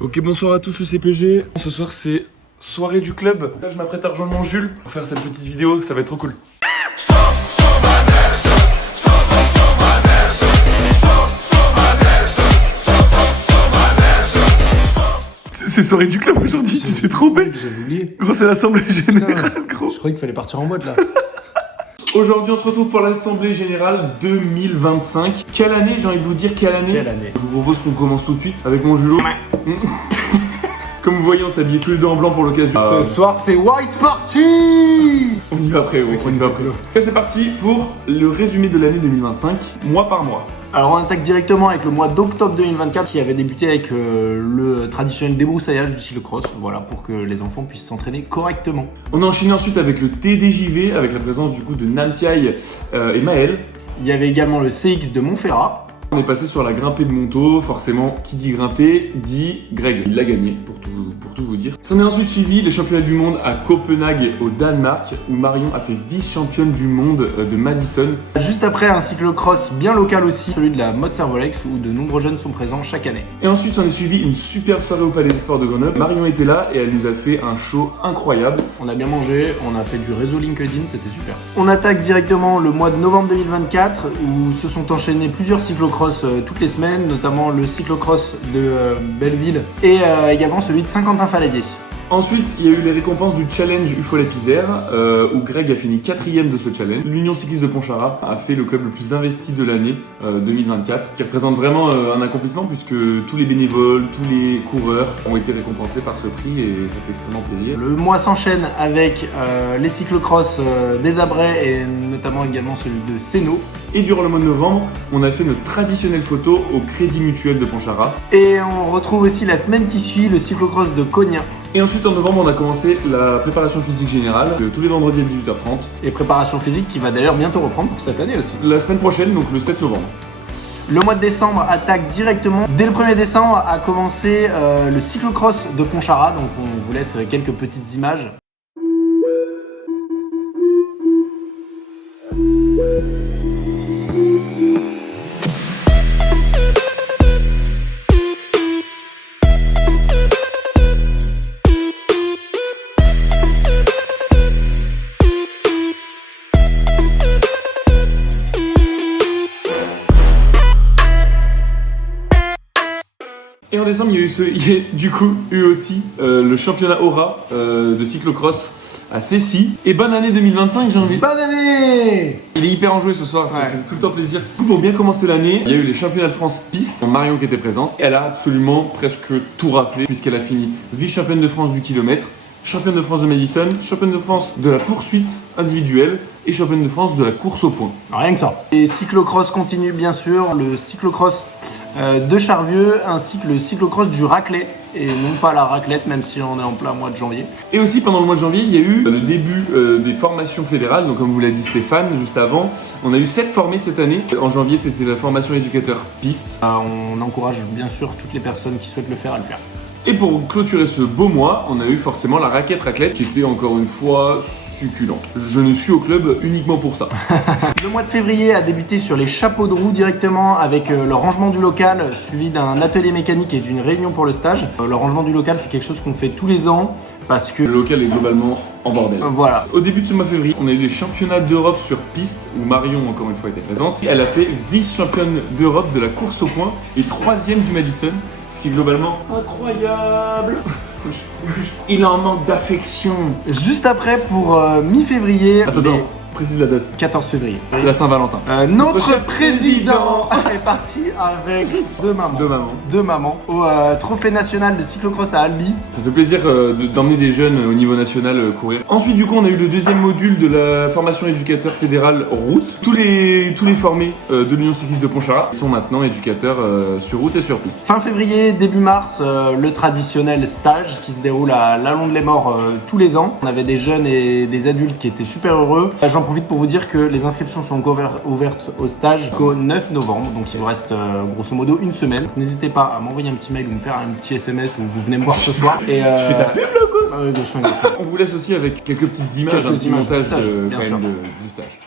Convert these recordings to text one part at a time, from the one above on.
Ok, bonsoir à tous le CPG. Ce soir c'est soirée du club. Là je m'apprête à rejoindre mon Jules pour faire cette petite vidéo, ça va être trop cool. C'est soirée du club aujourd'hui, tu t'es trompé. J'avais oublié. Gros, c'est l'assemblée générale, Putain, gros. je croyais qu'il fallait partir en boîte là. Aujourd'hui on se retrouve pour l'assemblée générale 2025. Quelle année, j'ai envie de vous dire, quelle année? Quelle année? Je vous propose qu'on commence tout de suite avec mon Julot. Comme vous voyez, on s'est habillés tous les deux en blanc pour l'occasion. Ce soir c'est White Party. On y va après, oui, on y va après. Ok, c'est parti pour le résumé de l'année 2025, mois par mois. Alors on attaque directement avec le mois d'octobre 2024 qui avait débuté avec le traditionnel débroussaillage du cyclocross, voilà, pour que les enfants puissent s'entraîner correctement. On a enchaîné ensuite avec le TDJV, avec la présence du coup de Namtiaï et Maël. Il y avait également le CX de Montferrat. On est passé sur la grimpée de Montaut, forcément, qui dit grimper, dit Greg. Il l'a gagné, pour tout vous dire. S'en est ensuite suivi les championnats du monde à Copenhague au Danemark, où Marion a fait vice-championne du monde de Madison. Juste après un cyclocross bien local aussi, celui de la Mode Servolex, où de nombreux jeunes sont présents chaque année. Et ensuite, s'en est suivi une super soirée au Palais des Sports de Grenoble. Marion était là et elle nous a fait un show incroyable. On a bien mangé, on a fait du réseau LinkedIn, c'était super. On attaque directement le mois de novembre 2024 où se sont enchaînés plusieurs cyclocross toutes les semaines, notamment le cyclocross de Belleville et également celui de Saint-Quentin-Fallavier. Ensuite, il y a eu les récompenses du challenge UFO Lapizère, où Greg a fini 4ème de ce challenge. L'Union cycliste de Pontcharrat a fait le club le plus investi de l'année 2024, qui représente vraiment un accomplissement puisque tous les bénévoles, tous les coureurs ont été récompensés par ce prix et ça fait extrêmement plaisir. Le mois s'enchaîne avec les cyclocross des Abrais et notamment également celui de Sénaux. Et durant le mois de novembre, on a fait notre traditionnelle photo au Crédit Mutuel de Pontcharrat. Et on retrouve aussi la semaine qui suit le cyclocross de Cognac. Et ensuite en novembre, on a commencé la préparation physique générale, tous les vendredis à 18h30. Et préparation physique qui va d'ailleurs bientôt reprendre pour cette année aussi. La semaine prochaine, donc le 7 novembre. Le mois de décembre attaque directement. Dès le 1er décembre a commencé le cyclocross de Pontcharrat, donc on vous laisse quelques petites images. Et en décembre, il y a du coup eu aussi le championnat Aura de cyclocross à Cessy. Et bonne année 2025, j'ai envie. Bonne année! Il est hyper enjoué ce soir, ça Ouais. fait tout le temps plaisir. Du coup, pour bien commencer l'année, il y a eu les championnats de France piste. Marion qui était présente. Elle a absolument presque tout raflé puisqu'elle a fini vice-championne de France du kilomètre, championne de France de Madison, championne de France de la poursuite individuelle et championne de France de la course au point. Rien que ça. Et cyclocross continue bien sûr, le cyclocross de Charvieux ainsi que le cyclocross du raclette et non pas la raclette même si on est en plein mois de janvier. Et aussi pendant le mois de janvier, il y a eu le début des formations fédérales. Donc comme vous l'a dit Stéphane juste avant, on a eu 7 formés cette année. En janvier, c'était la formation éducateur piste. On encourage bien sûr toutes les personnes qui souhaitent le faire à le faire. Et pour clôturer ce beau mois, on a eu forcément la raquette raclette qui était encore une fois succulente. Je ne suis au club uniquement pour ça. Le mois de février a débuté sur les chapeaux de roue directement avec le rangement du local suivi d'un atelier mécanique et d'une réunion pour le stage. Le rangement du local, c'est quelque chose qu'on fait tous les ans parce que Le local est globalement en bordel. voilà. Au début de ce mois de février, on a eu les championnats d'Europe sur piste où Marion encore une fois était présente. Elle a fait vice-championne d'Europe de la course au point et 3ème du Madison, ce qui est globalement incroyable. Il en manque d'affection. Juste après pour mi-février, Attends, précise la date. 14 février. La Saint-Valentin. Notre Notre président est parti avec deux mamans. De maman. Deux mamans au trophée national de cyclocross à Albi. Ça fait plaisir d'emmener des jeunes au niveau national courir. Ensuite, du coup, on a eu le deuxième module de la formation éducateur fédéral route. Tous les formés de l'Union cycliste de Pontcharrat sont maintenant éducateurs sur route et sur piste. Fin février, début mars, le traditionnel stage qui se déroule à l'Allon-de-les-Morts tous les ans. On avait des jeunes et des adultes qui étaient super heureux. J'en profite pour vous dire que les inscriptions sont ouvertes au stage qu'au 9 novembre, donc il vous reste grosso modo une semaine. N'hésitez pas à m'envoyer un petit mail ou me faire un petit SMS où vous venez me voir ce soir. Et Tu fais ta pub là quoi? Ah oui, je fais une pub. On vous laisse aussi avec quelques petites images, Quelques un petit images du montage stage, bien quand sûr. même du stage.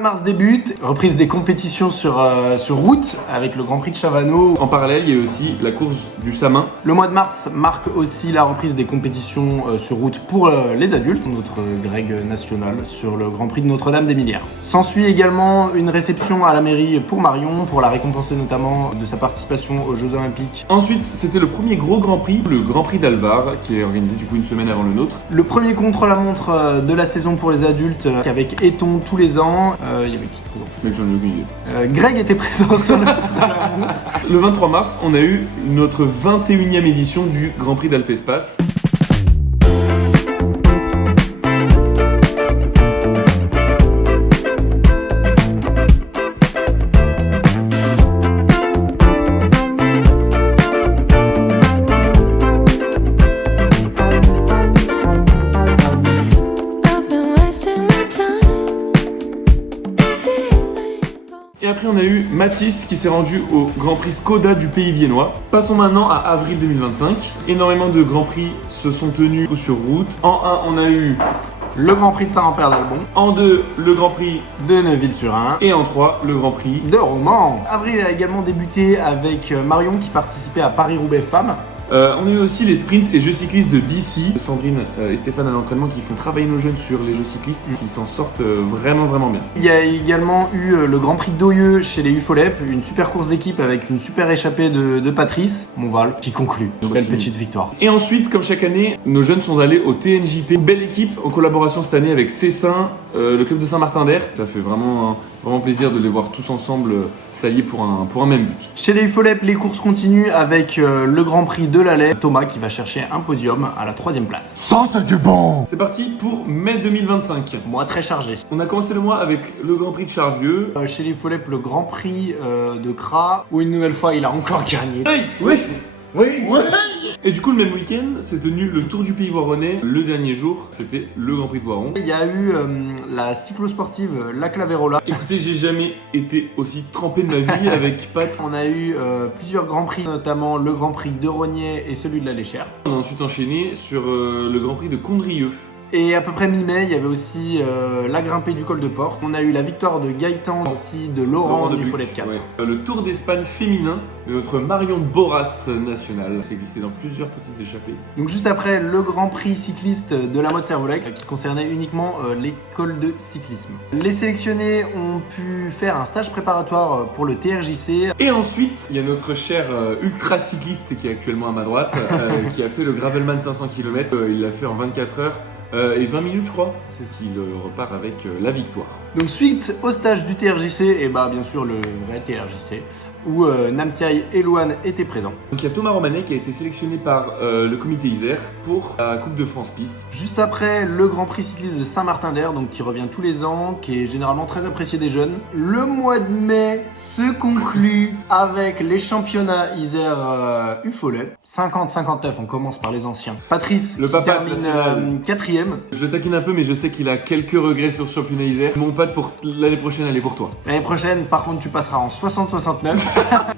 de mars débute, reprise des compétitions sur route avec le Grand Prix de Chavano. En parallèle, il y a aussi la course du Samin. Le mois de mars marque aussi la reprise des compétitions sur route pour les adultes, notre Greg national sur le Grand Prix de Notre-Dame des Millières. S'ensuit également une réception à la mairie pour Marion, pour la récompenser notamment de sa participation aux Jeux Olympiques. Ensuite, c'était le premier gros Grand Prix, le Grand Prix d'Alvar, qui est organisé du coup une semaine avant le nôtre. Le premier contre-la-montre de la saison pour les adultes, avec Eton tous les ans. Il y avait qui présent? Mec, j'en ai aucune idée. Greg était présent sur le contre-la-montre. Le 23 mars, on a eu notre 21e édition du Grand Prix d'Alpespace. Et après, on a eu Mathis qui s'est rendu au Grand Prix Skoda du Pays Viennois. Passons maintenant à avril 2025. Énormément de Grands Prix se sont tenus sur route. En 1, on a eu Le Grand Prix de Saint-Rampert-d'Albon. en 2, le Grand Prix. De Neuville-sur-Ain. Et en 3, le Grand Prix. De Romans. Avril a également débuté avec Marion qui participait à Paris-Roubaix Femmes. On a eu aussi les sprints et jeux cyclistes de BC. Sandrine et Stéphane à l'entraînement qui font travailler nos jeunes sur les jeux cyclistes et qui s'en sortent vraiment bien. Il y a également eu le Grand Prix d'Oyeux chez les UFOLEP, une super course d'équipe avec une super échappée de Patrice Monval qui conclut. Une belle petite victoire. Et ensuite, comme chaque année, nos jeunes sont allés au TNJP. Belle équipe en collaboration cette année avec Cessin, le club de Saint-Martin-d'Air. Ça fait vraiment plaisir de les voir tous ensemble s'allier pour un même but. Chez les UFOLEP, les courses continuent avec le Grand Prix de l'Alais. Thomas qui va chercher un podium à la 3e place. Ça, c'est du bon! C'est parti pour mai 2025. Mois très chargé. On a commencé le mois avec le Grand Prix de Charvieux. Chez les UFOLEP, le Grand Prix de Cras, où une nouvelle fois il a encore gagné. Et du coup, le même week-end, s'est tenu le Tour du Pays Voironnais. Le dernier jour, c'était le Grand Prix de Voiron. Il y a eu la cyclosportive La Claverola. Écoutez, j'ai jamais été aussi trempé de ma vie avec Pat. On a eu plusieurs grands prix, notamment le Grand Prix de Rognier et celui de la Léchère. On a ensuite enchaîné sur le Grand Prix de Condrieu. Et à peu près mi-mai, il y avait aussi la grimpée du col de Porte. On a eu la victoire de Gaëtan, aussi de Laurent du Follet 4. Ouais. Le Tour d'Espagne féminin de notre Marion Boras national s'est glissé dans plusieurs petites échappées. Donc juste après, le Grand Prix cycliste de la mode Servolex qui concernait uniquement l'école de cyclisme. Les sélectionnés ont pu faire un stage préparatoire pour le TRJC. Et ensuite, il y a notre cher ultra cycliste qui est actuellement à ma droite, qui a fait le Gravelman 500 km. Il l'a fait en 24 heures. Et 20 minutes je crois, c'est ce qu'il repart avec la victoire. Donc suite au stage du TRJC, et bah bien sûr le vrai TRJC, où Namtiaï et Louane étaient présents. Donc il y a Thomas Romanet qui a été sélectionné par le comité Isère pour la Coupe de France Piste. Juste après, le Grand Prix cycliste de Saint-Martin-d'Air, donc qui revient tous les ans, qui est généralement très apprécié des jeunes. Le mois de mai se conclut avec les championnats Isère UFOLEP. 50-59, on commence par les anciens. Patrice, le qui papa termine national. 4ème. Je le taquine un peu mais je sais qu'il a quelques regrets sur ce championnat Isère. Mon pote, pour l'année prochaine, elle est pour toi. L'année prochaine, par contre, tu passeras en 60-69.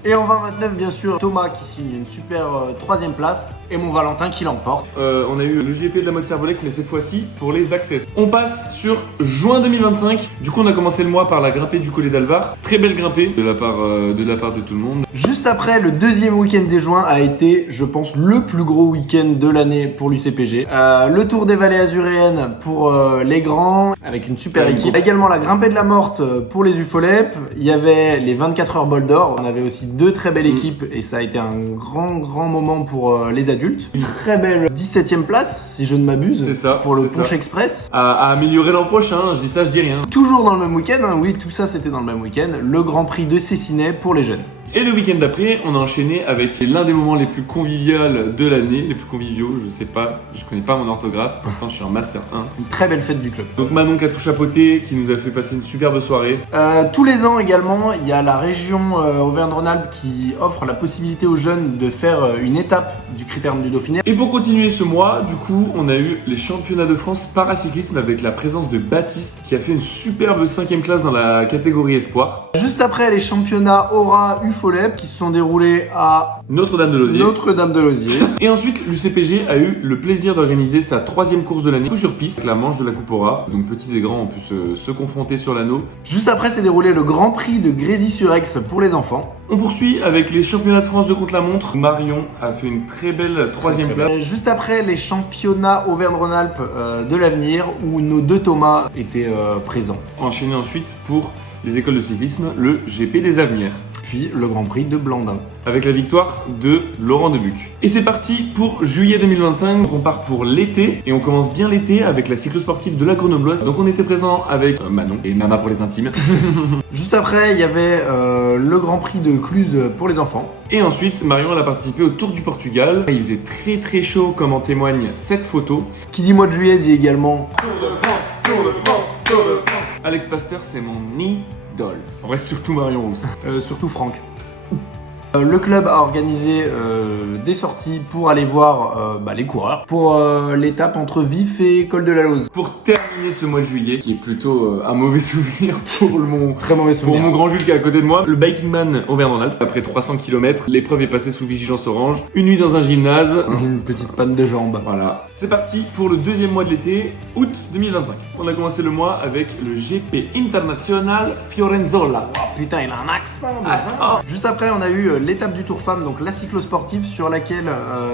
Et en 20-29, bien sûr, Thomas qui signe une super 3ème place. Et mon Valentin qui l'emporte. On a eu le GP de la mode Servolex, mais cette fois-ci pour les access. On passe sur juin 2025. Du coup, on a commencé le mois par la grimpée du collet d'Alvar. Très belle grimpée de la part de tout le monde. Juste après, le deuxième week-end des juin a été, je pense, le plus gros week-end de l'année pour l'UCPG. Le Tour des Vallées Azuréennes pour les grands, avec une super équipe. Également la grimpée de la Morte pour les UFOLEP. Il y avait les 24 heures bol d'or. On avait aussi deux très belles équipes et ça a été un grand moment pour les adultes. Une très belle 17ème place, si je ne m'abuse, C'est ça, pour le c'est Ponche ça. Express. À améliorer l'an prochain, je dis ça, je dis rien. Toujours dans le même week-end, hein. Oui, tout ça c'était dans le même week-end. Le Grand Prix de Cessinet pour les jeunes. Et le week-end d'après, on a enchaîné avec l'un des moments les plus conviviaux de l'année, les plus conviviaux, je sais pas, je connais pas mon orthographe, pourtant je suis en Master 1. Une très belle fête du club. Donc Manon qui a tout chapeauté, qui nous a fait passer une superbe soirée. Tous les ans également, il y a la région Auvergne-Rhône-Alpes qui offre la possibilité aux jeunes de faire une étape du Critérium du Dauphiné. Et pour continuer ce mois, du coup, on a eu les championnats de France paracyclisme avec la présence de Baptiste qui a fait une superbe 5ème classe dans la catégorie espoir. Juste après les championnats Aura, UFOLEP qui se sont déroulés à Notre-Dame-de-Losier. Notre-Dame-de-Losier. Et ensuite, l'UCPG a eu le plaisir d'organiser sa 3e course de l'année, tout sur piste, avec la manche de la Coupora. Donc petits et grands ont pu se confronter sur l'anneau. Juste après s'est déroulé le Grand Prix de Grésy-sur-Aix pour les enfants. On poursuit avec les championnats de France de contre-la-montre. Marion a fait une très belle 3e place. Juste après les championnats Auvergne-Rhône-Alpes de l'avenir où nos deux Thomas étaient présents. Enchaîné ensuite pour les écoles de cyclisme, le GP des Avenirs, Puis le Grand Prix de Blandin. avec la victoire de Laurent Debuc. Et c'est parti pour juillet 2025. On part pour l'été et on commence bien l'été avec la cyclosportive de la Grenobloise. Donc on était présent avec Manon et Mama pour les intimes. Juste après, il y avait le Grand Prix de Cluse pour les enfants. Et ensuite, Marion elle a participé au Tour du Portugal. Il faisait très très chaud comme en témoigne cette photo. Qui dit mois de juillet dit également Tour de France, Tour de France, Tour de France. Alex Pasteur, c'est mon idole. En vrai, surtout Marion Rousse. surtout Franck. Le club a organisé des sorties pour aller voir les coureurs pour l'étape entre Vif et Col de la Lose. Pour terminer ce mois de juillet, qui est plutôt un mauvais souvenir pour mon Très mauvais Pour souvenir. mon grand Jules qui est à côté de moi, le Biking Man Auvergne-Rhône-Alpes, après 300 km, l'épreuve est passée sous vigilance orange, une nuit dans un gymnase. Une petite panne de jambes. Voilà. C'est parti pour le 2e mois de l'été, août 2025. On a commencé le mois avec le GP International Fiorenzola. Oh putain, il a un accent. Ah, Juste après, on a eu l'étape du Tour Femmes, donc la cyclosportive sur laquelle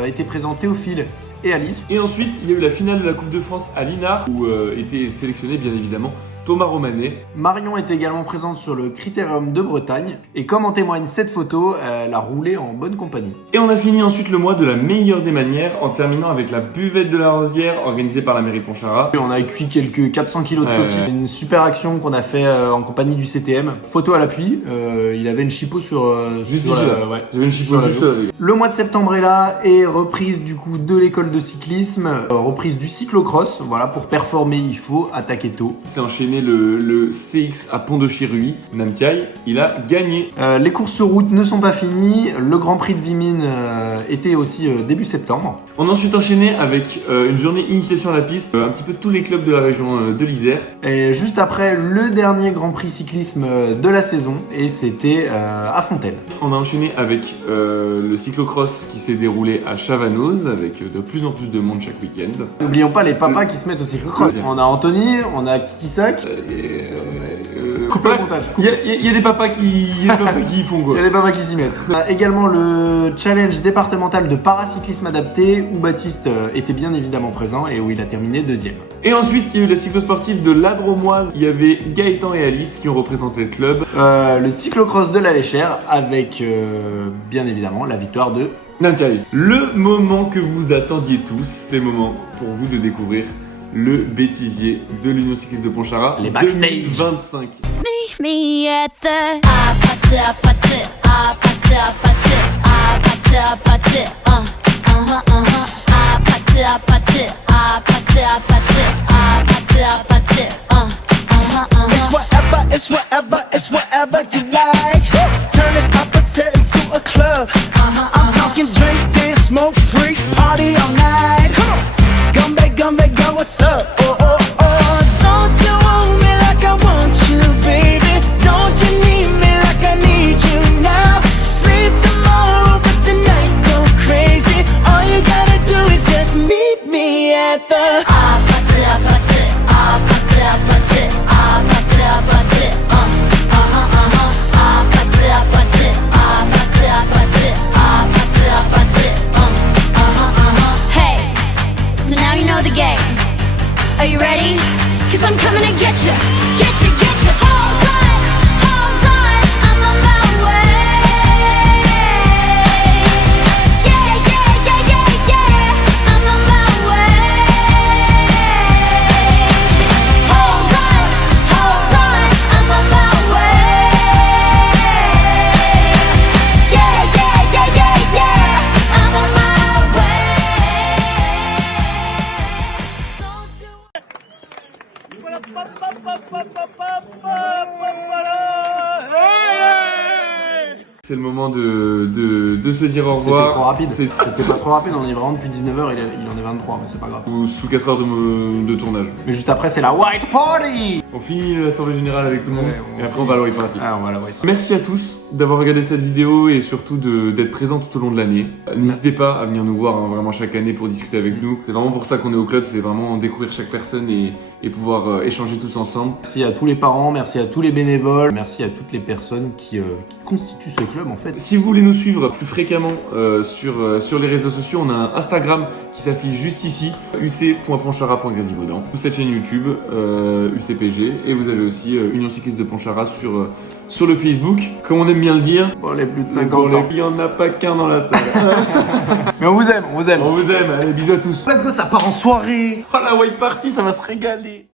étaient présents Théophile et Alice. Et ensuite, il y a eu la finale de la Coupe de France à Linard, où était sélectionné bien évidemment Thomas Romanet. Marion est également présente sur le Critérium de Bretagne et comme en témoigne cette photo, elle a roulé en bonne compagnie. Et on a fini ensuite le mois de la meilleure des manières en terminant avec la buvette de la Rosière organisée par la mairie de Pontcharrat. On a cuit quelques 400 kilos de saucisses. Une super action qu'on a fait en compagnie du CTM. Photo à l'appui, il avait une chipot sur... Juste sur ici, la- là. ouais, J'avais une sur chiffre la juste joue. là, les gars. Le mois de septembre est là et reprise du coup de l'école de cyclisme, reprise du cyclocross. Voilà, pour performer, il faut attaquer tôt. C'est enchaîné le CX à Pont-de-Chiruy, Namtiaï, il a gagné. Les courses sur route ne sont pas finies. Le Grand Prix de Vimine était aussi début septembre. On a ensuite enchaîné avec une journée initiation à la piste, un petit peu tous les clubs de la région de l'Isère. Et juste après, le dernier Grand Prix cyclisme de la saison et c'était à Fontaine. On a enchaîné avec le cyclocross qui s'est déroulé à Chavanoz, avec de plus en plus de monde chaque week-end. N'oublions pas les papas qui se mettent au cyclocross. Ouais. On a Anthony, on a Kitty Sack. Coupez le bref, montage. il y a des papas qui y font Il quoi. y a les papas qui s'y mettent. On a également le challenge départemental de paracyclisme adapté où Baptiste était bien évidemment présent et où il a terminé 2e. Et ensuite, il y a eu la cyclosportive de l'Adromoise. Il y avait Gaëtan et Alice qui ont représenté le club. Le cyclocross de la Léchère avec bien évidemment la victoire de... Namtiaï. Le moment que vous attendiez tous, c'est le moment pour vous de découvrir le bêtisier de l'Union cycliste de Pontcharrat. Les backstage. 2025. Meet me at the party, It's whatever you like. Turn this opposite into a club. I'm talking drink, dance, smoke, freak, party all night. Come back, go, what's up? Oh, oh, oh. Don't you want me like I want you, baby? Don't you need me like I need you now? Sleep tomorrow, but tonight go crazy. All you gotta do is just meet me at the Hey, so now you know the game. Are you ready? Cause I'm coming to get you, get you, get you. Hold on, I'm on my way. Yeah, yeah, yeah, yeah, yeah, I'm on my way. Hold on, I'm on my way. Yeah, yeah, yeah, yeah, yeah, I'm on my way. Don't you C'est le moment de se dire au revoir. C'était trop rapide. C'est C'était pas trop rapide, on est vraiment depuis 19h, il en est 23, mais c'est pas grave. sous 4 heures de tournage. Mais juste après, c'est la White Party. On finit l'assemblée générale avec tout le monde Ouais, et après on va à la White Party. Ah, on va à la White Party. Merci à tous d'avoir regardé cette vidéo et surtout d'être présents tout au long de l'année. N'hésitez pas à venir nous voir hein, vraiment chaque année pour discuter avec nous. C'est vraiment pour ça qu'on est au club, c'est vraiment découvrir chaque personne et pouvoir échanger tous ensemble. Merci à tous les parents, merci à tous les bénévoles, merci à toutes les personnes qui constituent ce club en fait. Si vous voulez nous suivre plus fréquemment sur les réseaux sociaux, on a un Instagram qui s'affiche juste ici, uc.ponchara.grésivaudan, ou cette chaîne YouTube, UCPG, et vous avez aussi Union Cycliste de Ponchara sur le Facebook. Comme on aime bien le dire, Pour les plus de pour 50 ans. il n'y en a pas qu'un dans la salle. Mais on vous aime, on vous aime. On vous aime, allez bisous à tous. Let's go, ça part en soirée. Oh la White Party, ça va se régaler.